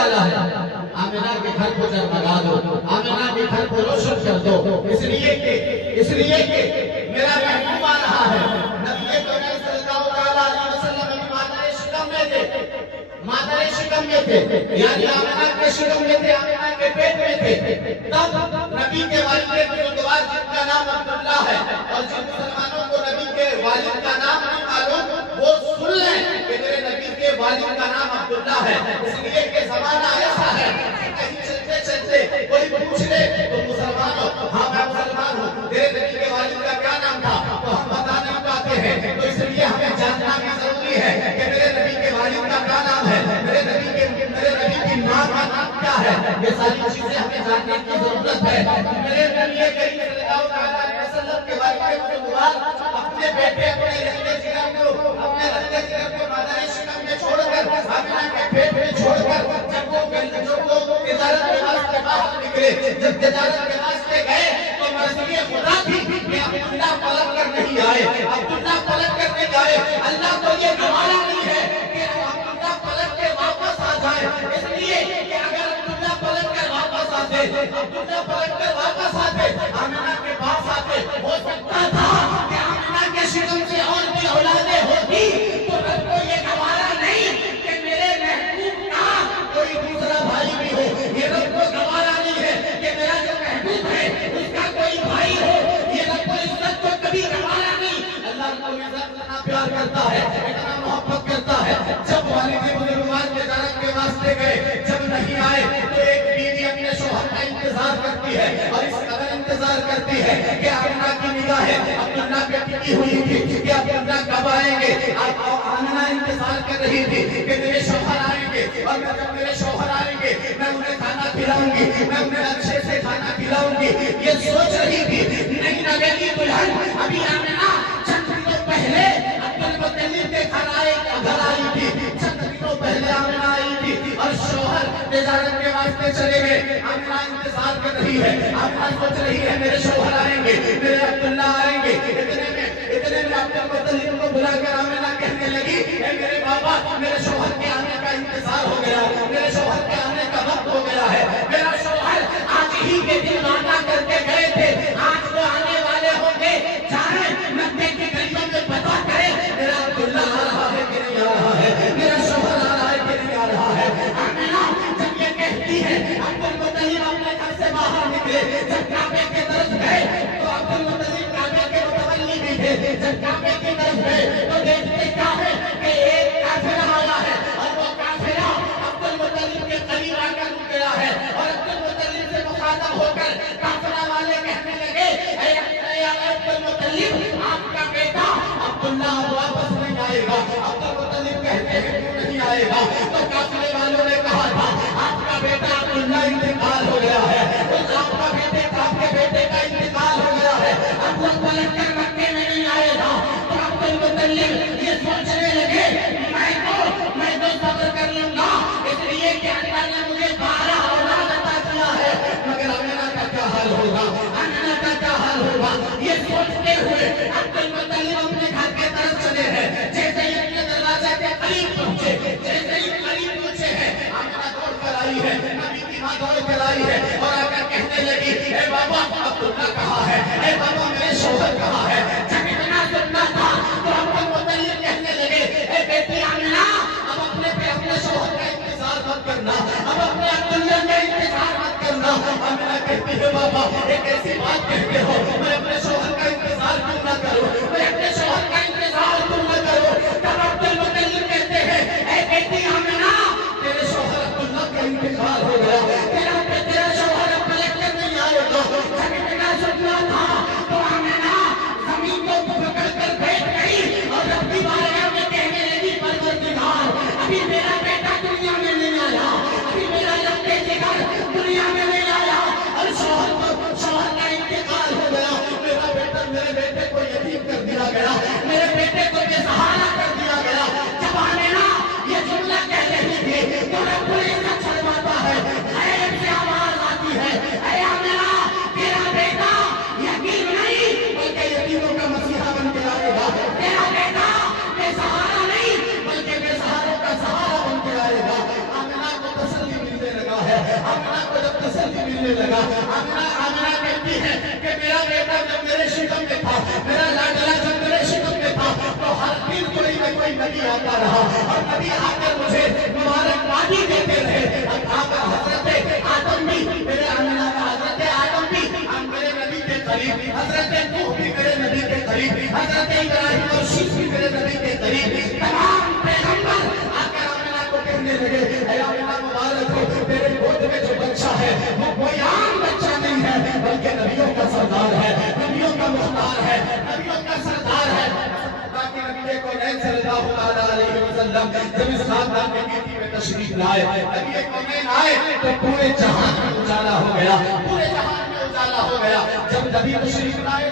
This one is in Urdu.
والا ہے، آمنہ کے گھر کو جگمگا دو، آمنہ کے گھر کو روشن کر دو، اس لیے کہ میرا محبوب آ رہا ہے۔ نبی کریم صلی اللہ علیہ وسلم مادر شکم میں تھے، مادر شکم میں تھے، یعنی آمنہ کے شکم میں تھے، آمنہ کے پیٹ میں تھے۔ تب نبی کے والد بزرگوار جن کا نام عبداللہ ہے، اور جن مسلمانوں کو نبی کے والد کا نام نہیں معلوم، وہ سن لیں کہ میرے نبی کے والد کا نام عبداللہ ہے، اس لیے کہ زمانہ ایسا ہے کہیں چلتے چلتے کوئی پوچھ لے تو مسلمان ہو، ہاں میں مسلمان ہوں، تیرے نبی کے والد کا کیا نام تھا، تو ہم بتا نہیں پاتے ہیں، تو اس لیے ہمیں جاننا بھی ضروری ہے کہ میرے نبی کے والد کا کیا نام ہے، میرے نبی کی ماں کا نام کیا ہے، یہ ساری چیزیں ہمیں جاننے کی ضرورت ہے۔ میرے نبی کریم صلی اللہ علیہ وسلم کے والد اپنے بیٹے اپنے رہتے جگر کو مادر شکم میں چھوڑ کر، آمنہ کے پیٹ میں چھوڑ کر، جب وہ تجارت کے واسطے باہر نکلے، جب تجارت کے واسطے گئے تو مرضی خدا تھی کہ عبداللہ پلٹ کر نہیں آئے، عبداللہ پلٹ کر نہیں آئے، اللہ کو یہ گوارا نہیں ہے کہ عبداللہ پلٹ کے واپس آ جائے، اس لیے کہ اگر عبداللہ پلٹ کر واپس آتے، عبداللہ پلٹ کر واپس آتے، آمنہ کے پاس آتے، ہو سکتا تھا کہ آمنہ کے شکم سے اور بھی اولادیں ہوتی، تو رب کو یہ گوارا نہیں کہ میرے محبوب کا کوئی دوسرا بھائی بھی ہو، یہ رب کو گوارا نہیں ہے کہ میرا جو محبوب ہے اس کا کوئی بھائی ہو، یہ رب کو عزت کو کبھی گوارا نہیں۔ اللہ کو عزت اتنا پیار کرتا ہے، اتنا محبت کرتا ہے، جب والد بزرگوار تجارت کے واسطے گئے، جب نہیں آئے تو ایک بیوی اپنے شوہر کا انتظار کرتی ہے، اور اس قدر انتظار کرتی ہے کہ آمنہ کی نگاہیں عبداللہ پہ ٹکی ہوئی تھی کہ عبداللہ کب آئیں گے، آمنہ انتظار کر رہی تھی کہ میرے شوہر آئیں گے، اور جب میرے شوہر آئیں گے میں انہیں کھانا کھلاؤں گی، میں انہیں اچھے سے کھانا کھلاؤں گی، یہ سوچ رہی تھی۔ نہیں نہ میری دلہن ابھی آمنہ چند دنوں پہلے عبدالمطلب کے گھر آئی تھی، چند دنوں پہلے آمنہ آئی تھی، اور شوہر تجارت کے واسطے چلے گئے، آمنہ انتظار کر رہی ہے، آمنہ سوچ رہی ہے میرے شوہر آئیں گے، میرے عبداللہ آئیں گے، اتنے میں عبدالمطلب کو بلا کر آمنہ کہنے لگی، اے میرے بابا میرے شوہر کے آنے کا انتظار ہو گیا، میرے شوہر کے آنے کا وقت ہو گیا ہے، میرا شوہر آج ہی کے دن وعدہ کر کے گئے تھے، آج وہ آنے والے ہوں گے، جائیں مکے کی گلیوں میں پتہ کرے میرا عبداللہ آ رہا ہے کہ نہیں آ رہا ہے، میرا شوہر آ رہا ہے کہ نہیں آ رہا ہے۔ آمنہ جب یہ کہتی ہے عبدالمطلب اپنے گھر سے باہر نکلے، جب کعبے کی طرف گئے تو عبدالمطلب کعبے کے متولی بھی تھے، جب کعبے کی طرف گئے تو دیکھتے کیا ہے کہ ایک کافرہ آیا ہے، اور وہ کافرہ عبدالمطلب کے قریب آ کر رک گیا ہے، اور عبدالمطلب سے مخاطب ہو کر کافرہ والے کہنے لگے، اے عبدالمطلب آپ کا بیٹا عبداللہ واپس نہیں آئے گا۔ عبدالمطلب کہتے ہیں کیوں نہیں آئے گا؟ تو کافرے والوں نے کہا تھا آپ کا بیٹا عبداللہ انتقال ہو گیا ہے، آپ کا بیٹے آپ کے بیٹے کا انتقال ہو گیا ہے، اب وہ پلٹ کر مکے میں نہیں آئے گا۔ تو عبدالمطلب یہ سوچنے لگے میں تو صبر کر لوں گا، اس لیے کہ اللہ نے مجھے 12 اولاد عطا کیا ہے، مگر آمنہ کا کیا حال ہوگا، آمنہ کا کیا حال ہوگا، یہ سوچتے ہوئے عبدالمطلب اپنے گھر کے طرف چلے ہیں، جیسے ہی اپنے دروازے کے قریب پہنچے، جیسے ہی قریب پہنچے ہیں، آمنہ دوڑ کر آئی ہے، نبی کی ماں دوڑ کر آئی ہے، اور آ کر کہنے لگی، اے بابا عبداللہ کہاں ہے، اے بابا میرے شوہر کہاں ہے؟ جب اتنا سننا تھا تو عبدالمطلب کہنے لگے، اے بیٹی آمنہ اب اپنے شوہر کا انتظار مت کرنا، اب اپنے عبداللہ کا انتظار مت کرنا۔ آمنہ کہتی ہے بابا ایک ایسی بات کہتے ہو، میں اپنے شوہر کا انتظار کیوں نہ کروں، میں اپنے شوہر کا انتظار کیوں نہ کروں؟ تب عبدالمطلب کہتے ہیں، اے بیٹی آمنہ تیرے شوہر عبداللہ کا انتقال ہو گیا، تیرا شوہر اب پلٹ کر نہیں آئے گا۔ جب اتنا سننا تھا تو آمنہ زمین کو پکڑ کر بیٹھ گئی، اور رب کی بارگاہ میں کہنے لگی، پروردگار ابھی میرا بیٹا دنیا میں نہیں آیا، ابھی میرا لمبے جگر دنیا میں نہیں آیا، اور شوہر کا انتقال ہو گیا، میرے بیٹے کو یتیم کر دیا گیا، میرے بیٹے کو بے سہارا کر دیا گیا۔ جب آمنہ یہ جملہ سینے لگا. آمنہ کہتی ہے کہ میرا بیٹا جب میرے شکم میں تھا, میرا لاڈلا جب میرے شکم میں تھا, تو ہر دن کوئی نہ کوئی نبی آتا رہا اور نبی آ کر مجھے مبارکبادی دیتے رہے. حضرت آدم بھی میرے آمنہ کا, حضرت آدم بھی میرے نبی کے قریب, حضرت نوح بھی میرے نبی کے قریب, حضرت ابراہیم اور شیش بھی میرے نبی کے قریب. تمام پیغمبر آ کر آمنہ کو کہنے لگے, اے آمنہ مبارک ہو, تیرے گود میں جو بچہ ہے وہ کوئی عام بچہ نہیں ہے بلکہ نبیوں کا سردار ہے, نبیوں کا مختار ہے, نبیوں کا سردار ہے. باقی نبی کونین صلی اللہ علیہ وسلم جب اس خاندان کے گیتی میں تشریف لائے, نبی کونین آئے تو پورے جہان میں اجالا ہو گیا, پورے جہان میں اجالا ہو گیا. جب نبی تشریف لائے